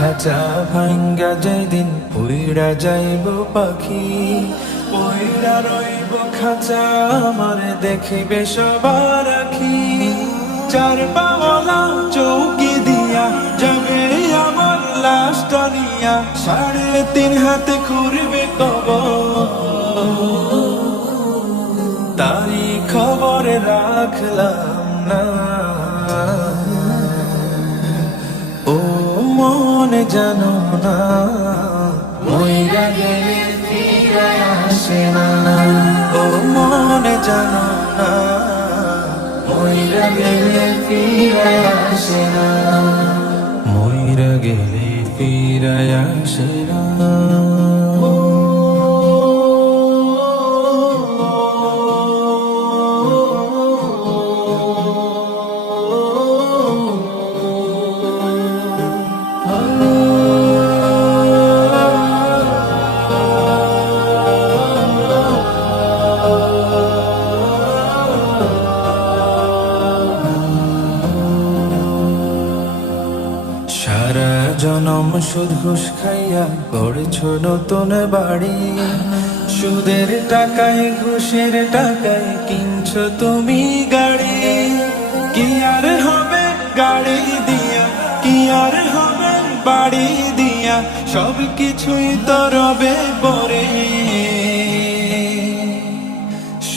খাঁচা ভাঙ্গা যেদিন উইড়া যাইব পাখি, উইড়া রইব খাঁচা আমার দেখিবে সবার আখি। চার পাওয়ালা চৌকি দিয়া যাবে আমার লাশটা নিয়া, 3.5 হাতে খুঁড়বে কবর, তারই খবর রাখলাম না। ও মন জানো না, মইরা গেলে ফিরে আসে না। ও মন জানো না, মইরা গেলে ফিরে আসে না। মইরা গেলে ফিরে আসে না। সারা জনম সুদ ঘুষ খাইয়া গড়েছো নতুন বাড়ি, সুদের টাকায় ঘুষের টাকায় কিনছো তুমি গাড়ি। কি আর হবে গাড়ি দিয়া, কি আর হবে বাড়ি দিয়া, সব কিছুই তো রবে পরে,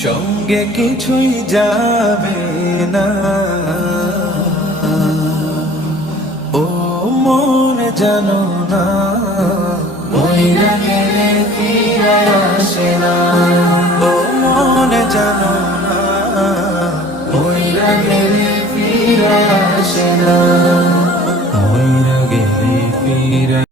সঙ্গে কিছুই যাবে না। ও মন জানো না, মইরা গেলে ফিরে আসে না। ও মন জানো না, মইরা গেলে ফিরে আসে না।